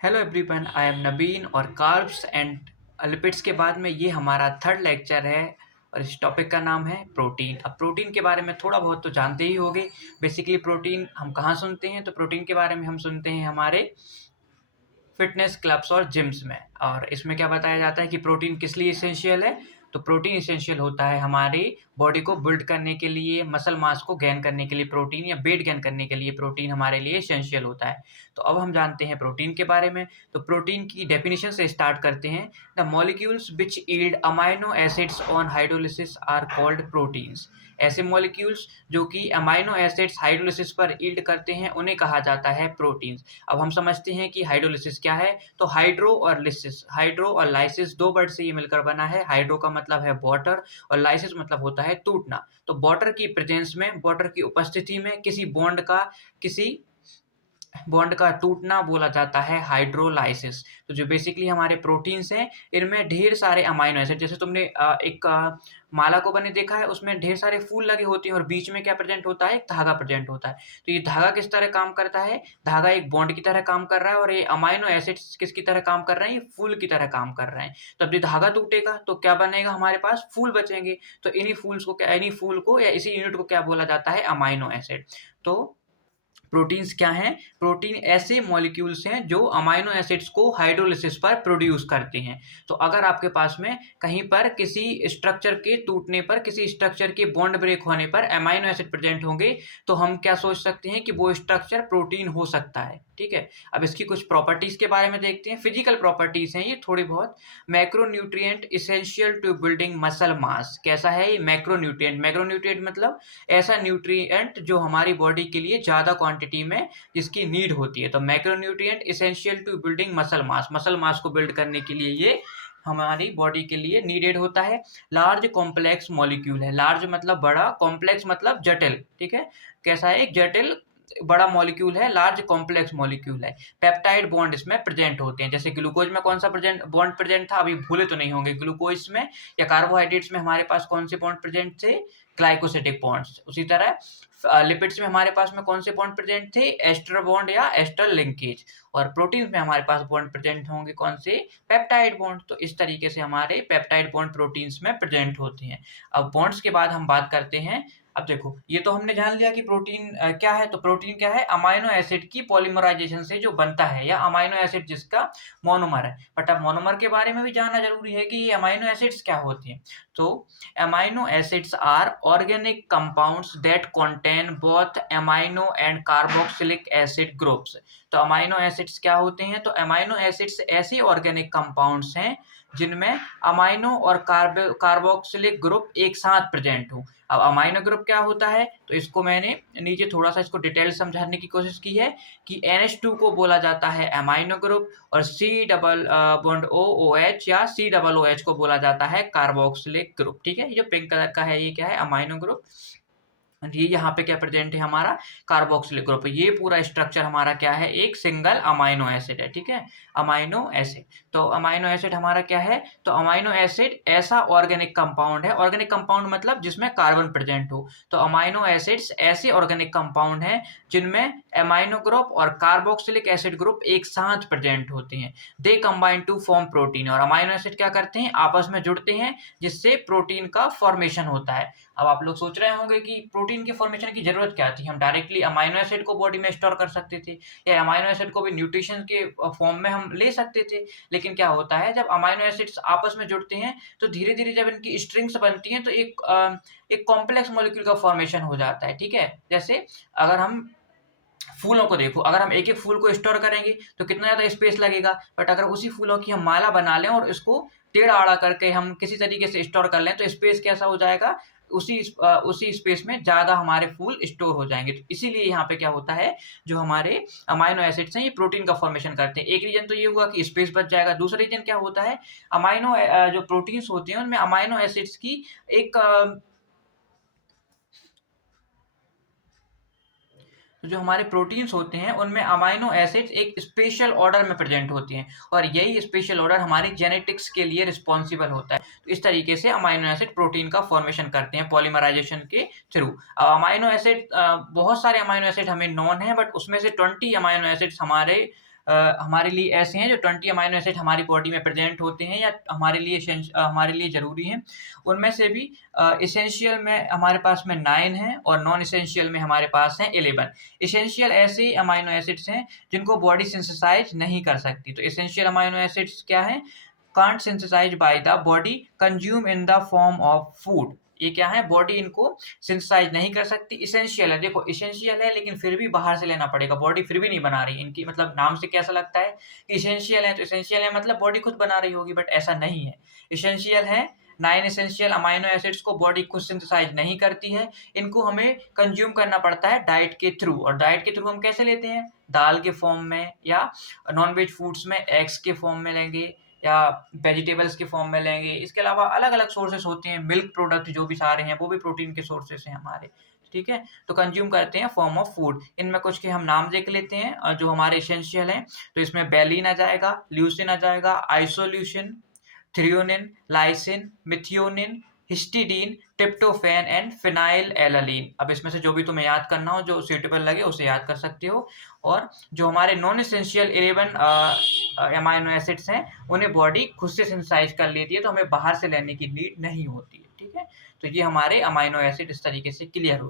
Hello everyone, I am नबीन और carbs and lipids के बाद में ये हमारा थर्ड लेक्चर है और इस टॉपिक का नाम है प्रोटीन। अब प्रोटीन के बारे में थोड़ा बहुत तो जानते ही होंगे। बेसिकली प्रोटीन हम कहाँ सुनते हैं, तो प्रोटीन के बारे में हम सुनते हैं हमारे फिटनेस क्लब्स और जिम्स में। और इसमें क्या बताया जाता है कि प्रोटीन किस लिए इसेंशियल है। तो प्रोटीन इसेंशियल होता है हमारी बॉडी को बिल्ड करने के लिए, मसल मास को गेन करने के लिए प्रोटीन, या वेट गेन करने के लिए प्रोटीन हमारे लिए इसेंशियल होता है। तो अब हम जानते हैं प्रोटीन के बारे में। तो प्रोटीन की डेफिनेशन से स्टार्ट करते हैं। The molecules which yield amino acids on hydrolysis are called proteins. ऐसे मॉलिक्यूल्स जो कि अमाइनो एसिड्स हाइड्रोलिसिस पर यील्ड करते हैं उन्हें कहा जाता है प्रोटीन्स। अब हम समझते हैं कि हाइड्रोलिसिस क्या है। तो हाइड्रो और लिसिस, हाइड्रो और लाइसिस दो वर्ड से ये मिलकर बना है। हाइड्रो का मतलब है वाटर और लाइसिस मतलब होता है टूटना। तो वाटर की प्रेजेंस में, वाटर की उपस्थिति में किसी बॉन्ड का टूटना बोला जाता है हाइड्रोलाइसिस। तो जो बेसिकली हमारे प्रोटीन्स हैं, इनमें ढेर सारे अमाइनो एसिड, जैसे तुमने एक माला को बने देखा है, उसमें ढेर सारे फूल लगे होते हैं और बीच में क्या प्रेजेंट होता है, एक धागा प्रेजेंट होता है। तो ये धागा किस तरह काम करता है, धागा एक बॉन्ड की तरह काम कर रहा है, और ये अमाइनो एसिड्स किसकी तरह काम कर रहे हैं, ये फूल की तरह काम कर रहे हैं। तो अब ये धागा टूटेगा तो क्या बनेगा, हमारे पास फूल बचेंगे। तो इन्हीं फूल को या इसी यूनिट को क्या बोला जाता है, अमाइनो एसिड। तो प्रोटीन्स क्या हैं? प्रोटीन ऐसे मॉलिक्यूल्स हैं जो अमाइनो एसिड्स को हाइड्रोलिसिस पर प्रोड्यूस करते हैं। तो अगर आपके पास में कहीं पर किसी स्ट्रक्चर के टूटने पर, किसी स्ट्रक्चर के बॉन्ड ब्रेक होने पर अमाइनो एसिड प्रेजेंट होंगे, तो हम क्या सोच सकते हैं कि वो स्ट्रक्चर प्रोटीन हो सकता है। ठीक है, अब इसकी कुछ प्रॉपर्टीज के बारे में देखते हैं। फिजिकल प्रॉपर्टीज हैं ये थोड़ी बहुत। Macronutrient essential to building muscle mass. कैसा है ये मैक्रोन्यूट्रिएंट? मैक्रोन्यूट्रिएंट मतलब ऐसा न्यूट्रिएंट जो हमारी बॉडी के लिए ज़्यादा क्वांटिटी में जिसकी नीड होती है। तो macronutrient essential to building muscle mass, muscle mass को बिल्ड करने के लिए ये हमारी बॉडी के लिए नीडेड होता है। लार्ज कॉम्प्लेक्स मॉलिक्यूल है। लार्ज मतलब बड़ा, कॉम्प्लेक्स मतलब जटिल। ठीक है, कैसा है, एक जटिल बड़ा मॉलिक्यूल है, लार्ज कॉम्प्लेक्स मॉलिक्यूल है। पेप्टाइड बॉन्ड इसमें प्रेजेंट होते हैं। जैसे ग्लूकोज में कौन सा बॉन्ड प्रेजेंट था, अभी भूले तो नहीं होंगे, ग्लूकोज में या कार्बोहाइड्रेट्स में हमारे पास कौन से बॉन्ड प्रेजेंट थे, ग्लाइकोसिटिक बॉन्ड्स। उसी तरह लिपिड्स में हमारे पास में कौन से बॉन्ड प्रेजेंट थे, एस्टर बॉन्ड या एस्टर लिंकेज। और प्रोटीन में हमारे पास बॉन्ड प्रेजेंट होंगे कौन से, पेप्टाइड बॉन्ड। तो इस तरीके से हमारे पेप्टाइड बॉन्ड प्रोटीन्स में प्रेजेंट होते हैं। अब बॉन्ड्स के बाद हम बात करते हैं। अब देखो, ये तो हमने जान लिया कि प्रोटीन क्या है। तो प्रोटीन क्या है, अमाइनो एसिड की पॉलीमराइजेशन से जो बनता है, या अमाइनो एसिड जिसका मोनोमर है। बट अब मोनोमर के बारे में भी जानना जरूरी है कि ये अमाइनो एसिड्स क्या होती हैं। तो amino acids are organic compounds that contain both amino and carboxylic acid groups। तो अमाइनो एसिड्स क्या होते हैं, तो अमाइनो एसिड्स ऐसे ऑर्गेनिक कंपाउंड्स हैं जिनमें अमाइनो और कार्बोक्सिलिक ग्रुप एक साथ प्रेजेंट हो। अब अमाइनो ग्रुप क्या होता है, तो इसको मैंने नीचे थोड़ा सा इसको डिटेल समझाने की कोशिश की है कि NH2 को बोला जाता है अमाइनो ग्रुप, और C डबल बॉन्ड OH या COOH को बोला जाता है कार्बोक्सिलिक ग्रुप। ठीक है, ये जो पिंक कलर का है ये क्या है, अमाइनो ग्रुप। ये यहाँ पे क्या प्रेजेंट है, हमारा कार्बोक्सिलिक ग्रुप। ये पूरा स्ट्रक्चर हमारा क्या है, एक सिंगल अमाइनो एसिड है। ठीक है, अमाइनो एसिड। तो अमाइनो एसिड हमारा क्या है, तो अमाइनो एसिड ऐसा ऑर्गेनिक कंपाउंड है। ऑर्गेनिक कंपाउंड मतलब जिसमें कार्बन प्रेजेंट हो। तो अमाइनो एसिड्स ऐसे ऑर्गेनिक कंपाउंड हैं जिनमें अमाइनो ग्रुप और कार्बोक्सिलिक एसिड ग्रुप एक साथ प्रेजेंट होते हैं। They combine to form protein. और अमाइनो एसिड क्या करते हैं, आपस में जुड़ते हैं, जिससे प्रोटीन का फॉर्मेशन होता है। अब आप लोग सोच रहे होंगे कि प्रोटीन के फॉर्मेशन की जरूरत क्या थी, हम डायरेक्टली अमाइनो एसिड को बॉडी में स्टोर कर सकते थे, या अमाइनो एसिड को भी न्यूट्रिशन के फॉर्म में हम ले सकते थे। लेकिन क्या होता है, जब अमाइनो एसिड्स आपस में जुड़ते हैं तो धीरे धीरे जब इनकी स्ट्रिंग्स बनती हैं तो एक कॉम्प्लेक्स मॉलिक्यूल का फॉर्मेशन हो जाता है। ठीक है, जैसे अगर हम फूलों को देखो, अगर हम एक एक फूल को स्टोर करेंगे तो कितना ज़्यादा स्पेस लगेगा। बट अगर उसी फूलों की हम माला बना लें और इसको टेढ़ा आड़ा करके हम किसी तरीके से स्टोर कर लें, तो स्पेस कैसा हो जाएगा, उसी स्पेस में ज़्यादा हमारे फूल स्टोर हो जाएंगे। तो इसीलिए यहाँ पे क्या होता है, जो हमारे अमाइनो एसिड्स हैं ये प्रोटीन का फॉर्मेशन करते हैं। एक रीजन तो ये हुआ कि स्पेस बच जाएगा। दूसरा रीजन क्या होता है, जो प्रोटीन्स होते हैं उनमें अमाइनो एसिड्स की एक तो जो हमारे प्रोटीन्स होते हैं उनमें अमाइनो एसिड्स एक स्पेशल ऑर्डर में प्रेजेंट होती हैं, और यही स्पेशल ऑर्डर हमारी जेनेटिक्स के लिए रिस्पॉन्सिबल होता है। तो इस तरीके से अमाइनो एसिड प्रोटीन का फॉर्मेशन करते हैं पॉलीमराइजेशन के थ्रू। अब अमाइनो एसिड बहुत सारे अमाइनो एसिड हमें नॉन है, बट उसमें से 20 अमाइनो एसिड्स हमारे हमारे लिए ऐसे हैं जो 20 अमाइनो एसिड हमारी बॉडी में प्रेज़ेंट होते हैं या हमारे लिए ज़रूरी हैं। उनमें से भी एसेंशियल में हमारे पास में 9 हैं और नॉन एसेंशियल में हमारे पास हैं 11। एसेंशियल ऐसे अमाइनो एसिड्स हैं जिनको बॉडी सिंथेसाइज़ नहीं कर सकती। तो एसेंशियल अमाइनो एसिड्स क्या हैं? Can't synthesized by the body, consume in the form of food. ये क्या है? बॉडी इनको सिंथेसाइज नहीं कर सकती। एसेंशियल है, देखो एसेंशियल है लेकिन फिर भी बाहर से लेना पड़ेगा, बॉडी फिर भी नहीं बना रही। इनकी मतलब नाम से कैसा लगता है कि एसेंशियल है, तो एसेंशियल है मतलब बॉडी खुद बना रही होगी, बट ऐसा नहीं है। एसेंशियल है, 9 एसेंशियल अमाइनो एसिड्स को बॉडी खुद सिंथेसाइज नहीं करती है। इनको हमें कंज्यूम करना पड़ता है डाइट के थ्रू, और डाइट के थ्रू हम कैसे लेते हैं? दाल के फॉर्म में, या नॉन-वेज फूड्स में एग्स के फॉर्म में लेंगे, या वेजिटेबल्स के फॉर्म में लेंगे। इसके अलावा अलग-अलग सोर्सेस होते हैं, मिल्क प्रोडक्ट जो भी सारे हैं वो भी प्रोटीन के सोर्सेस हैं हमारे, ठीक है? तो कंज़्यूम करते हैं फॉर्म ऑफ फूड। इनमें कुछ के हम नाम देख लेते हैं जो हमारे एसेंशियल हैं। तो इसमें वैलिन आ जाएगा, ल्यूसिन आ जाएगा, isoleucine, threonine, lysine, methionine, histidine, tryptophan and phenylalanine. अब इसमें से जो भी तुम्हें याद करना हो, जो सूटेबल लगे उसे याद कर सकते हो। और जो हमारे नॉन एसेंशियल 11 अमाइनो एसिड्स हैं, उन्हें बॉडी खुद से सिंथेसाइज़ कर लेती है, तो हमें बाहर से लेने की नीड नहीं होती है, ठीक है? तो ये हमारे अमाइनो एसिड इस तरीके से क्लियर हुए।